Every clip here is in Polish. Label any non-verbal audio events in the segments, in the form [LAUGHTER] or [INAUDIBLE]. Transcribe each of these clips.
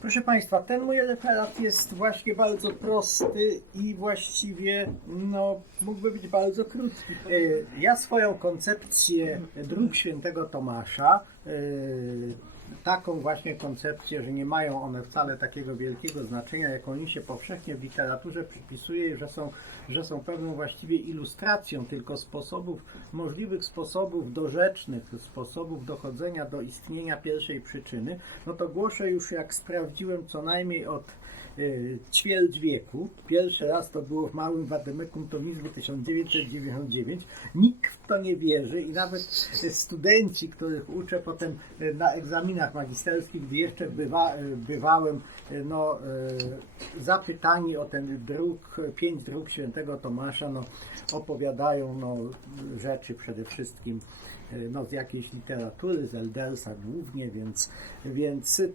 Proszę Państwa, ten mój referat jest właśnie bardzo prosty i właściwie no, mógłby być bardzo krótki. E, Ja swoją koncepcję dróg świętego Tomasza, e, taką właśnie koncepcję, że nie mają one wcale takiego wielkiego znaczenia, jaką im się powszechnie w literaturze przypisuje, że są, że są pewną właściwie ilustracją tylko sposobów, możliwych sposobów dorzecznych, sposobów dochodzenia do istnienia pierwszej przyczyny, no to głoszę już jak sprawdziłem co najmniej od ćwierć wieku. Pierwszy raz to było w Małym Wademekum Tomizmu 1999. Nikt w to nie wierzy i nawet studenci, których uczę potem y, na egzaminach magisterskich, gdy jeszcze bywa, y, bywałem y, no, y, zapytani o ten dróg, pięć dróg świętego Tomasza, no, opowiadają no, rzeczy przede wszystkim y, no, z jakiejś literatury, z Eldersa głównie, więc, więc y,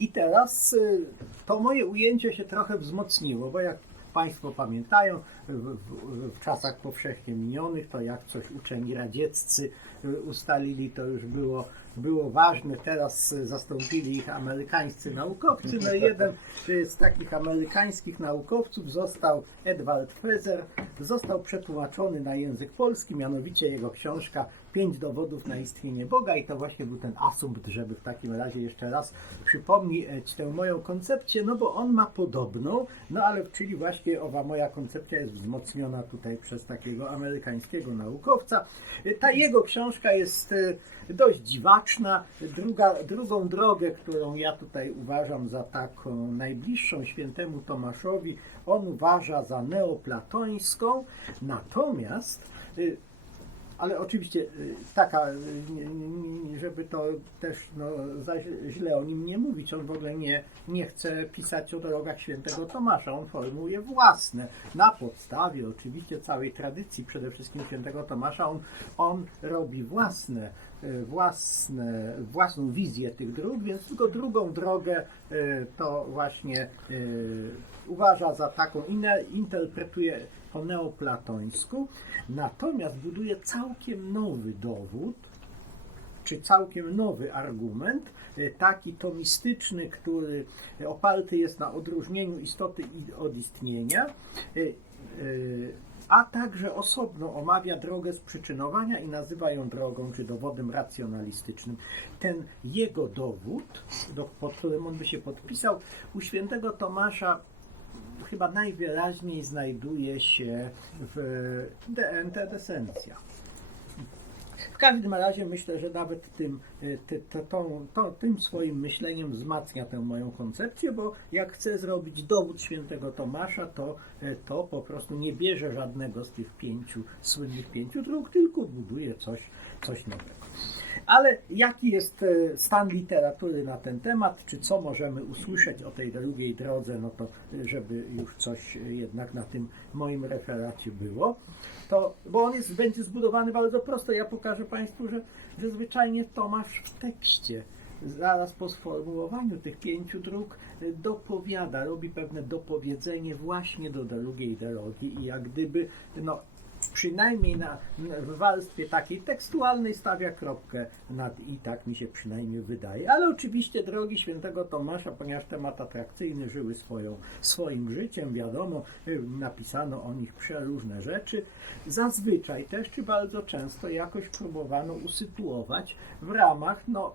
i teraz y, to moje ujęcie się trochę wzmocniło, bo jak Państwo pamiętają, w, w, w czasach powszechnie minionych, to jak coś uczeni radzieccy y, ustalili, to już było, było ważne. Teraz y, zastąpili ich amerykańscy naukowcy. No jeden z takich amerykańskich naukowców został Edward Frezer, został przetłumaczony na język polski, mianowicie jego książka Pięć dowodów na istnienie Boga i to właśnie był ten asumpt, żeby w takim razie jeszcze raz przypomnieć tę moją koncepcję, no bo on ma podobną, no ale czyli właśnie owa moja koncepcja jest wzmocniona tutaj przez takiego amerykańskiego naukowca. Ta jego książka jest e, dość dziwaczna. Druga, drugą drogę, którą ja tutaj uważam za taką najbliższą świętemu Tomaszowi, on uważa za neoplatońską, natomiast y, ale oczywiście y, taka, y, żeby to też no, za źle o nim nie mówić, on w ogóle nie, nie chce pisać o drogach świętego Tomasza, on formułuje własne, na podstawie oczywiście całej tradycji, przede wszystkim świętego Tomasza, on, on robi własne, y, własne, własną wizję tych dróg, więc tylko drugą drogę to właśnie uważa za taką, inne, interpretuje po neoplatońsku, natomiast buduje całkiem nowy dowód, czy całkiem nowy argument, e, taki tomistyczny, który oparty jest na odróżnieniu istoty od istnienia, e, e, a także osobno omawia drogę sprzyczynowania i nazywa ją drogą czy dowodem racjonalistycznym. Ten jego dowód, do, pod którym on by się podpisał, u świętego Tomasza chyba najwyraźniej znajduje się w DNT Desencja. W każdym razie myślę, że nawet tym, y, ty, tą, to, tym swoim myśleniem wzmacnia tę moją koncepcję, bo jak chcę zrobić dowód świętego Tomasza, to, y, to po prostu nie bierze żadnego z tych pięciu, słynnych pięciu dróg, tylko buduje coś, coś nowego. Ale jaki jest e, stan literatury na ten temat, czy co możemy usłyszeć o tej drugiej drodze, no to e, żeby już coś e, jednak na tym moim referacie było, to, bo on jest, będzie zbudowany bardzo prosto. Ja pokażę Państwu, że, że zwyczajnie Tomasz w tekście zaraz po sformułowaniu tych pięciu dróg dopowiada, robi pewne dopowiedzenie właśnie do drugiej drogi. I jak gdyby no, przynajmniej na, w warstwie takiej tekstualnej stawia kropkę nad i, tak mi się przynajmniej wydaje. Ale oczywiście drogi świętego Tomasza, ponieważ temat atrakcyjny żyły swoją, swoim życiem, wiadomo, y, napisano o nich przeróżne rzeczy. Zazwyczaj też, czy bardzo często jakoś próbowano usytuować w ramach no,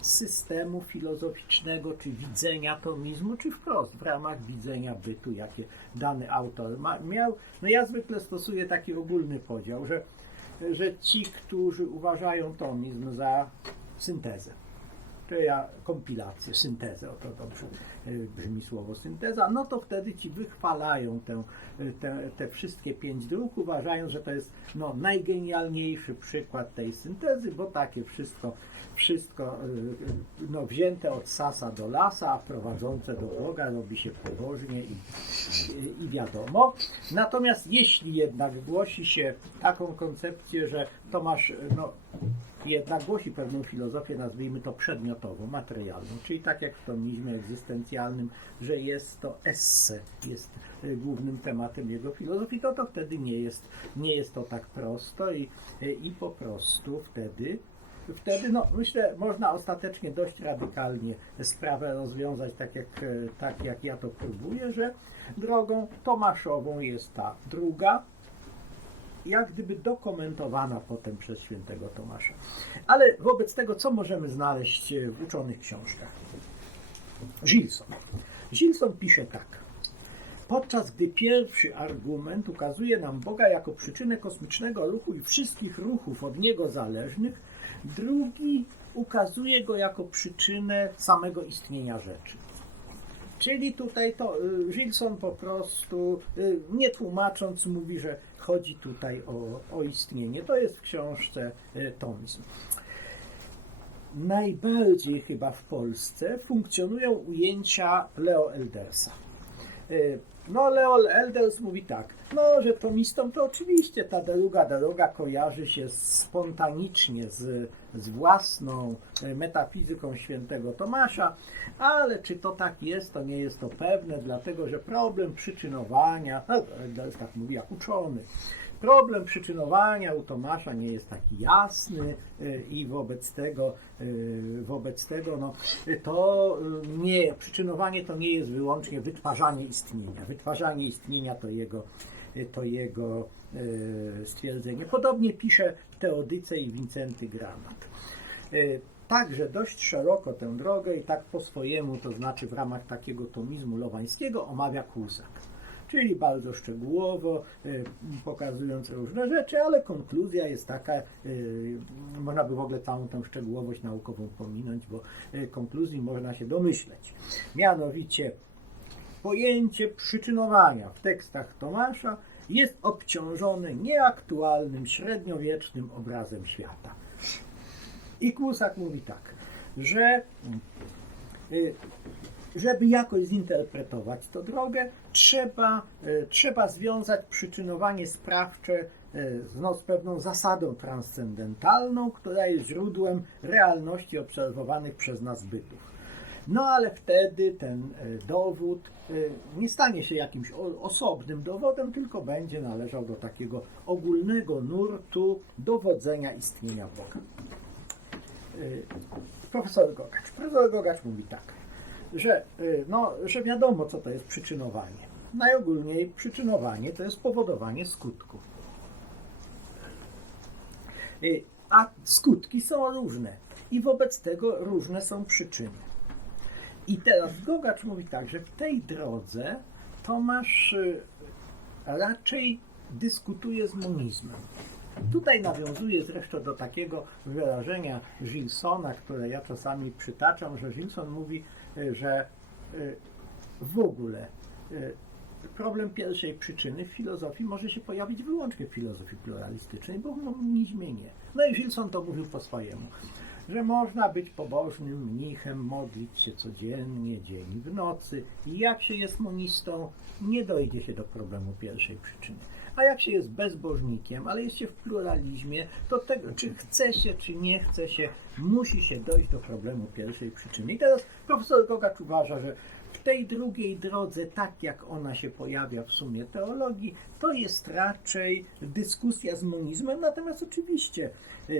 systemu filozoficznego, czy widzenia tomizmu, czy wprost w ramach widzenia bytu, jakie dany autor ma, miał. No ja zwykle stosuję taki ogólny podział, że, że ci, którzy uważają tomizm za syntezę, czy ja kompilację, syntezę, o to dobrze y, brzmi słowo synteza, no to wtedy ci wychwalają tę, y, te, te wszystkie pięć dróg, uważając, że to jest no, najgenialniejszy przykład tej syntezy, bo takie wszystko, wszystko y, no, wzięte od sasa do lasa, a prowadzące do Boga robi się pobożnie i, i, i wiadomo. Natomiast jeśli jednak głosi się taką koncepcję, że Tomasz no, jednak głosi pewną filozofię, nazwijmy to przedmiotową, materialną, czyli tak jak w tomizmie egzystencjalnym, że jest to esse, jest y, głównym tematem jego filozofii, to to wtedy nie jest, nie jest to tak prosto i, y, i po prostu wtedy wtedy, no myślę, można ostatecznie dość radykalnie sprawę rozwiązać, tak jak, e, tak jak ja to próbuję, że drogą tomaszową jest ta druga, jak gdyby dokumentowana potem przez świętego Tomasza. Ale wobec tego, co możemy znaleźć e, w uczonych książkach? Gilson. Gilson pisze tak. Podczas gdy pierwszy argument ukazuje nam Boga jako przyczynę kosmicznego ruchu i wszystkich ruchów od Niego zależnych, drugi ukazuje Go jako przyczynę samego istnienia rzeczy. Czyli tutaj to y, Gilson po prostu, y, nie tłumacząc, mówi, że chodzi tutaj o, o istnienie. To jest w książce y, Tomizm. Najbardziej chyba w Polsce funkcjonują ujęcia Leo Eldersa. Y, No, Leo Elders mówi tak, no, że tomistom to oczywiście ta druga droga kojarzy się spontanicznie z, z własną y, metafizyką świętego Tomasza, ale czy to tak jest, to nie jest to pewne, dlatego że problem przyczynowania, no, Elders tak mówi jak uczony, Problem przyczynowania u Tomasza nie jest taki jasny y, i wobec tego, y, wobec tego no, to y, nie, przyczynowanie to nie jest wyłącznie wytwarzanie istnienia. Wytwarzanie istnienia to jego, to jego stwierdzenie. Podobnie pisze w Teodyce i Wincenty Granat. Y, Także dość szeroko tę drogę i tak po swojemu, to znaczy w ramach takiego tomizmu lowańskiego omawia Kłusak czyli bardzo szczegółowo, y, pokazując różne rzeczy, ale konkluzja jest taka, y, można by w ogóle całą tę szczegółowość naukową pominąć, bo y, konkluzji można się domyśleć. Mianowicie pojęcie przyczynowania w tekstach Tomasza jest obciążone nieaktualnym, średniowiecznym obrazem świata. I Kłusak mówi tak, że żeby jakoś zinterpretować tę drogę, trzeba, e, trzeba związać przyczynowanie sprawcze e, z, no, z pewną zasadą transcendentalną, która jest źródłem realności obserwowanych przez nas bytów. No ale wtedy ten e, dowód nie stanie się jakimś osobnym dowodem, tylko będzie należał do takiego ogólnego nurtu dowodzenia istnienia Boga. Profesor Gogacz. Profesor Gogacz mówi tak, że, y, no, że wiadomo, co to jest przyczynowanie. Najogólniej przyczynowanie to jest powodowanie skutków. Y, A skutki są różne i wobec tego różne są przyczyny. I teraz Gogacz mówi tak, że w tej drodze Tomasz y, raczej dyskutuje z monizmem. Tutaj nawiązuje zresztą do takiego wyrażenia Gilsona, które ja czasami przytaczam, że Gilson mówi, że y, w ogóle y, problem pierwszej przyczyny w filozofii może się pojawić wyłącznie w filozofii pluralistycznej, bo w monizmie nie. No i Gilson to mówił po swojemu, że można być pobożnym mnichem, modlić się codziennie, dzień w nocy i jak się jest monistą, nie dojdzie się do problemu pierwszej przyczyny. A jak się jest bezbożnikiem, ale jest się w pluralizmie, to tego, czy chce się, czy nie chce się, musi się dojść do problemu pierwszej przyczyny. I teraz profesor Gogacz uważa, że tej drugiej drodze, tak jak ona się pojawia w sumie teologii, to jest raczej dyskusja z monizmem, natomiast oczywiście, e,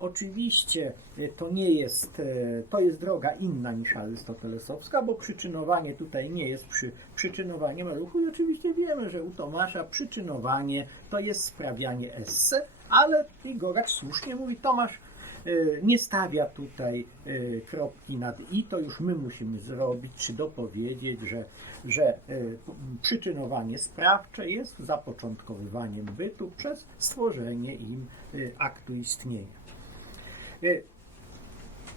oczywiście e, to nie jest, e, to jest droga inna niż arystotelesowska, bo przyczynowanie tutaj nie jest przy, przyczynowaniem ruchu. I oczywiście wiemy, że u Tomasza przyczynowanie to jest sprawianie esse, ale i Gogacz słusznie mówi, Tomasz nie stawia tutaj y, kropki nad i, to już my musimy zrobić, czy dopowiedzieć, że, że y, przyczynowanie sprawcze jest zapoczątkowywaniem bytu przez stworzenie im aktu istnienia.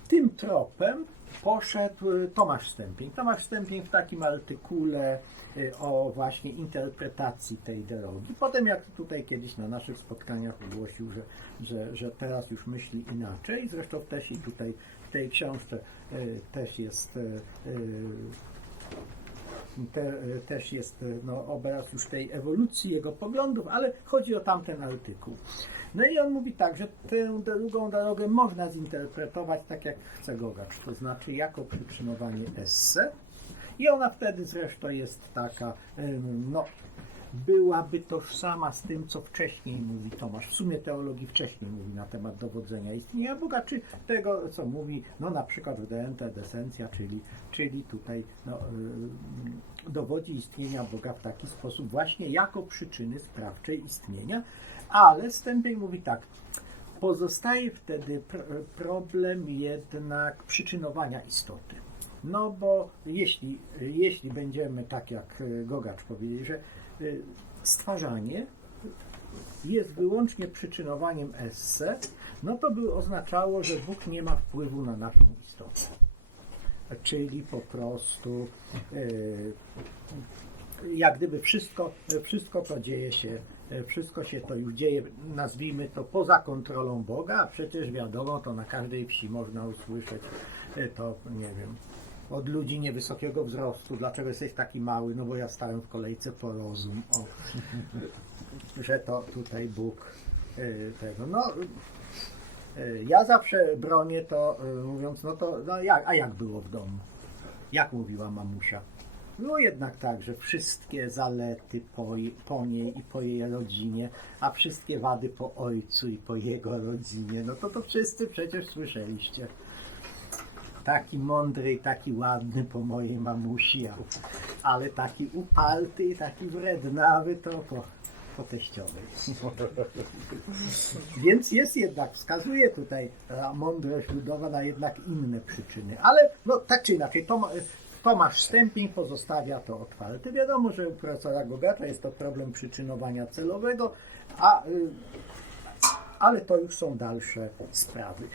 Tym tropem poszedł y, Tomasz Stępień. Tomasz Stępień w takim artykule y, o właśnie interpretacji tej drogi. Potem jak tutaj kiedyś na naszych spotkaniach ogłosił, że, że, że teraz już myśli inaczej. Zresztą też i tutaj w tej książce y, też jest te, też jest no, obraz już tej ewolucji jego poglądów, ale chodzi o tamten artykuł. No i on mówi tak, że tę drugą drogę można zinterpretować tak, jak chce Gogacz, to znaczy jako przyczynowanie esse. I ona wtedy zresztą jest taka, no, byłaby tożsama z tym, co wcześniej mówi Tomasz. W sumie teologii wcześniej mówi na temat dowodzenia istnienia Boga, czy tego, co mówi, no na przykład w Deente Desencja, czyli, czyli tutaj no, y, dowodzi istnienia Boga w taki sposób właśnie jako przyczyny sprawczej istnienia, ale Stępień mówi tak, pozostaje wtedy pr- problem jednak przyczynowania istoty. No bo jeśli, jeśli będziemy tak jak Gogacz powiedzieli, że stwarzanie jest wyłącznie przyczynowaniem esse, no to by oznaczało, że Bóg nie ma wpływu na naszą istotę. Czyli po prostu y, jak gdyby wszystko, wszystko to dzieje się, wszystko się to już dzieje, nazwijmy to poza kontrolą Boga, a przecież wiadomo, to na każdej wsi można usłyszeć to, nie wiem, od ludzi niewysokiego wzrostu, dlaczego jesteś taki mały, no bo ja stałem w kolejce po rozum, o, [LAUGHS] że to tutaj Bóg e, tego, no e, ja zawsze bronię to e, mówiąc, no to, no jak, a jak było w domu? Jak mówiła mamusia? Było jednak tak, że wszystkie zalety po, po niej i po jej rodzinie, a wszystkie wady po ojcu i po jego rodzinie, no to to wszyscy przecież słyszeliście. Taki mądry i taki ładny po mojej mamusi, ale taki uparty i taki wrednawy to po, po teściowej. [LAUGHS] Więc jest jednak, wskazuje tutaj mądrość ludowa na jednak inne przyczyny. Ale no tak czy inaczej, Toma, Tomasz Stępień pozostawia to otwarte. Wiadomo, że u profesora Gogacza jest to problem przyczynowania celowego, a, y, ale to już są dalsze sprawy.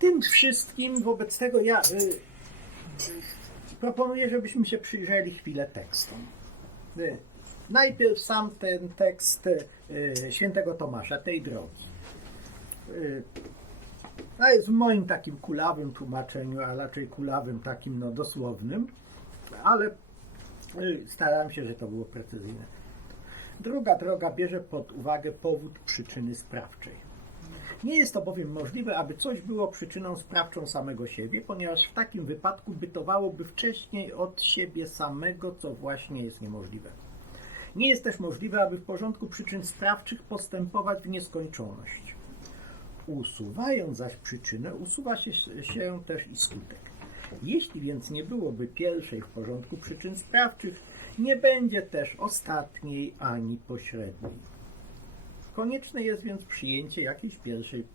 Tym wszystkim, wobec tego ja y, y, proponuję, żebyśmy się przyjrzeli chwilę tekstom. Y, Najpierw sam ten tekst świętego Tomasza, tej drogi. To jest w moim takim kulawym tłumaczeniu, a raczej kulawym takim no dosłownym, ale starałem się, że to było precyzyjne. Druga droga bierze pod uwagę powód przyczyny sprawczej. Nie jest to bowiem możliwe, aby coś było przyczyną sprawczą samego siebie, ponieważ w takim wypadku bytowałoby wcześniej od siebie samego, co właśnie jest niemożliwe. Nie jest też możliwe, aby w porządku przyczyn sprawczych postępować w nieskończoność. Usuwając zaś przyczynę, usuwa się, się też i skutek. Jeśli więc nie byłoby pierwszej w porządku przyczyn sprawczych, nie będzie też ostatniej ani pośredniej. Konieczne jest więc przyjęcie jakiejś pierwszej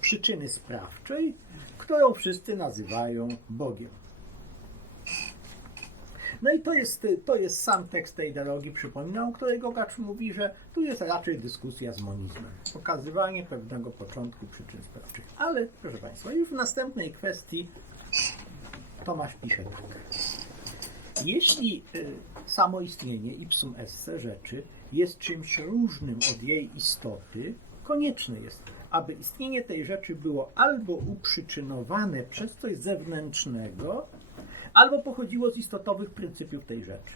przyczyny sprawczej, którą wszyscy nazywają Bogiem. No i to jest, to jest sam tekst tej dialogii, przypominam, o której Gogacz mówi, że tu jest raczej dyskusja z monizmem. Pokazywanie pewnego początku przyczyn sprawczych. Ale, proszę Państwa, już w następnej kwestii Tomasz pisze tak. Jeśli y, samo istnienie ipsum esse rzeczy jest czymś różnym od jej istoty, konieczne jest, aby istnienie tej rzeczy było albo uprzyczynowane przez coś zewnętrznego, albo pochodziło z istotowych pryncypiów tej rzeczy.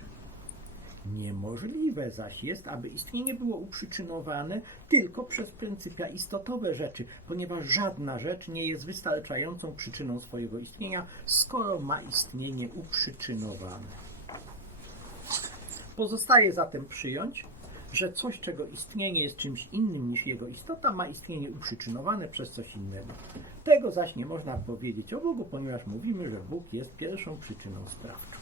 Niemożliwe zaś jest, aby istnienie było uprzyczynowane tylko przez pryncypia istotowe rzeczy, ponieważ żadna rzecz nie jest wystarczającą przyczyną swojego istnienia, skoro ma istnienie uprzyczynowane. Pozostaje zatem przyjąć, że coś, czego istnienie jest czymś innym niż jego istota, ma istnienie uprzyczynowane przez coś innego. Tego zaś nie można powiedzieć o Bogu, ponieważ mówimy, że Bóg jest pierwszą przyczyną sprawczą.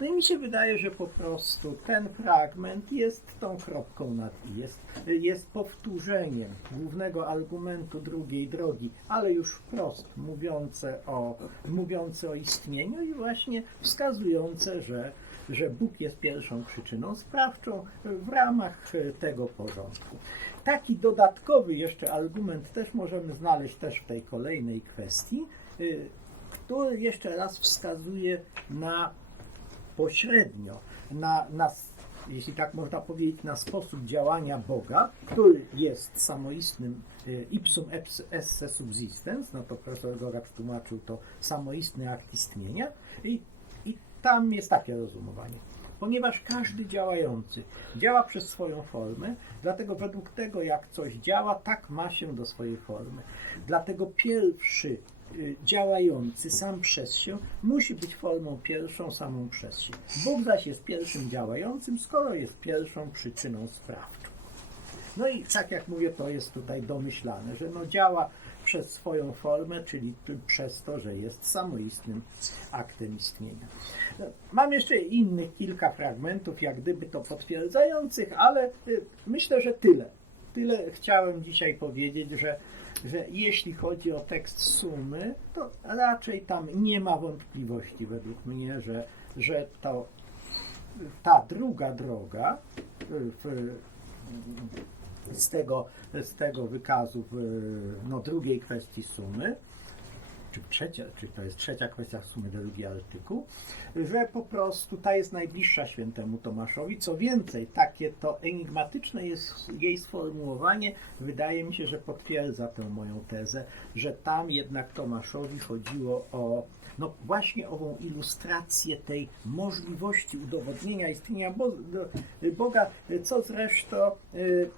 No i mi się wydaje, że po prostu ten fragment jest tą kropką nad i, jest, jest powtórzeniem głównego argumentu drugiej drogi, ale już wprost mówiące o, mówiące o istnieniu i właśnie wskazujące, że, że Bóg jest pierwszą przyczyną sprawczą w ramach tego porządku. Taki dodatkowy jeszcze argument też możemy znaleźć też w tej kolejnej kwestii, y, który jeszcze raz wskazuje na pośrednio na, na, jeśli tak można powiedzieć, na sposób działania Boga, który jest samoistnym y, ipsum esse subsistens, no to profesor Goracz tłumaczył to samoistny akt istnienia i tam jest takie rozumowanie. Ponieważ każdy działający działa przez swoją formę, dlatego według tego, jak coś działa, tak ma się do swojej formy. Dlatego pierwszy y, działający sam przez się musi być formą pierwszą samą przez się. Bóg zaś jest pierwszym działającym, skoro jest pierwszą przyczyną sprawczą. No i tak jak mówię, to jest tutaj domyślane, że no działa przez swoją formę, czyli przez to, że jest samoistnym aktem istnienia. Mam jeszcze innych kilka fragmentów, jak gdyby to potwierdzających, ale y, myślę, że tyle. Tyle chciałem dzisiaj powiedzieć, że, że jeśli chodzi o tekst sumy, to raczej tam nie ma wątpliwości według mnie, że, że to ta druga droga y, w, z tego, z tego wykazu no, drugiej kwestii sumy, czy trzecia, czy to jest trzecia kwestia sumy, drugi artykuł, że po prostu ta jest najbliższa świętemu Tomaszowi. Co więcej, takie to enigmatyczne jest jej sformułowanie, wydaje mi się, że potwierdza tę moją tezę, że tam jednak Tomaszowi chodziło o no właśnie ową ilustrację tej możliwości udowodnienia istnienia Boga, co zresztą y,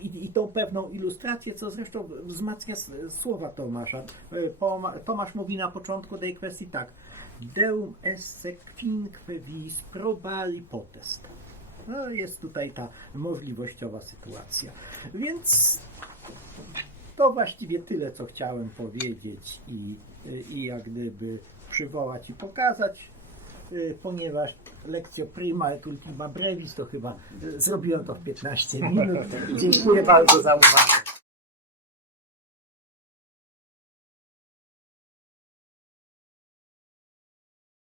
i, i tą pewną ilustrację, co zresztą wzmacnia słowa Tomasza. Poma- Tomasz mówi na początku tej kwestii tak. Deum esse quinque vis probali potest. No, jest tutaj ta możliwościowa sytuacja. Więc to właściwie tyle, co chciałem powiedzieć i, i jak gdyby przywołać i pokazać, ponieważ lekcja prima et ultima brevis to chyba y, zrobiłem to w 15 minut. Dziękuję bardzo za uwagę.